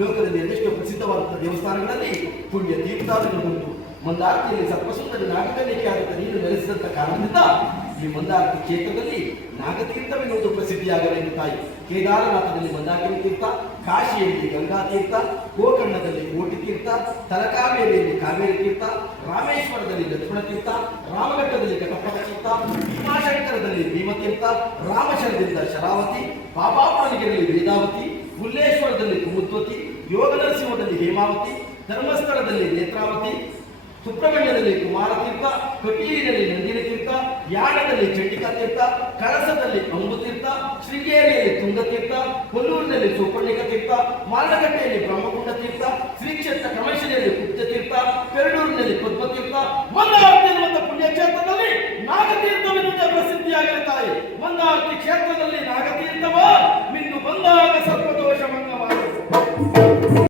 ಲೋಕದಲ್ಲಿ ಅದೆಷ್ಟೋ ಪ್ರಸಿದ್ಧವಾದಂತಹ ದೇವಸ್ಥಾನಗಳಲ್ಲಿ ಪುಣ್ಯ ತೀರ್ಥಾದಿಗಳುಂಟು. ಮಂದಾರ್ತಿಯಲ್ಲಿ ಸರ್ಪಸುಂದರಿ ನಾಗಕನ್ಯಕೆಯಾದಂಥ ನೀನು ನೆಲೆಸಿದಂಥ ಕಾರಣದಿಂದ ಈ ಮಂದಾರ್ತಿ ಕ್ಷೇತ್ರದಲ್ಲಿ ನಾಗತೀರ್ಥವೆನ್ನುವುದು ಪ್ರಸಿದ್ಧಿಯಾಗಬೇಕು ತಾಯಿ. ಕೇದಾರನಾಥದಲ್ಲಿ ಮಂದಾಕಿನಿ ತೀರ್ಥ, ಕಾಶಿಯಲ್ಲಿ ಗಂಗಾ ತೀರ್ಥ, ಗೋಕರ್ಣದಲ್ಲಿ ಕೋಟಿ ತೀರ್ಥ, ತಲಕಾವೇರಿಯಲ್ಲಿ ಕಾವೇರಿ ತೀರ್ಥ, ರಾಮೇಶ್ವರದಲ್ಲಿ ಲಕ್ಷ್ಮಣ ತೀರ್ಥ, ರಾಮಘಟ್ಟದಲ್ಲಿ ಕಟಪಟ ತೀರ್ಥ, ಭೀಮಾಶಂಕರದಲ್ಲಿ ಭೀಮತೀರ್ಥ, ರಾಮಶರದಿಂದ ಶರಾವತಿ, ಬಾಬಾಪುರಗಿರಿಯಲ್ಲಿ ವೇದಾವತಿ, ಹುಲ್ಲೇಶ್ವರದಲ್ಲಿ ಕುಮುದ್ವತಿ, ಯೋಗನರಸಿಂಹದಲ್ಲಿ ಹೇಮಾವತಿ, ಧರ್ಮಸ್ಥಳದಲ್ಲಿ ನೇತ್ರಾವತಿ, ಸುಬ್ರಹ್ಮಣ್ಯದಲ್ಲಿ ಕುಮಾರತೀರ್ಥ, ಕಟೀಲಿನಲ್ಲಿ ನಂದಿನಿ ತೀರ್ಥ, ಯಾಣದಲ್ಲಿ ಚಂಡಿಕಾ ತೀರ್ಥ, ಕಳಸದಲ್ಲಿ ಅಂಬುತೀರ್ಥ, ಶೃಂಗೇರಿಯಲ್ಲಿ ತುಂಗತೀರ್ಥ, ಕೊಲ್ಲೂರಿನಲ್ಲಿ ಸುಪರ್ಣಿಕ ತೀರ್ಥ, ಮಾರನಗಟ್ಟೆಯಲ್ಲಿ ಬ್ರಹ್ಮಕುಂಡ ತೀರ್ಥ, ಶ್ರೀಕ್ಷೇತ್ರ ಕ್ರಮೇಶ್ವರಿಯಲ್ಲಿ ಗುಪ್ತ ತೀರ್ಥ, ಪೆರಡೂರಿನಲ್ಲಿ ಪದ್ಮತೀರ್ಥ, ಮಂದಾರ್ತಿ ಎನ್ನುವಂಥ ಪುಣ್ಯಕ್ಷೇತ್ರದಲ್ಲಿ ನಾಗತೀರ್ಥವೆನ್ನುವುದೇ ಪ್ರಸಿದ್ಧಿಯಾಗಲಿ ತಾಯಿ. ಮಂದಾರ್ತಿ ಕ್ಷೇತ್ರದಲ್ಲಿ ನಾಗತೀರ್ಥವ ಮಿಂದು ಬಂದಾಗ ಸರ್ವದೋಷ ಭಂಗವಾಗಿದೆ.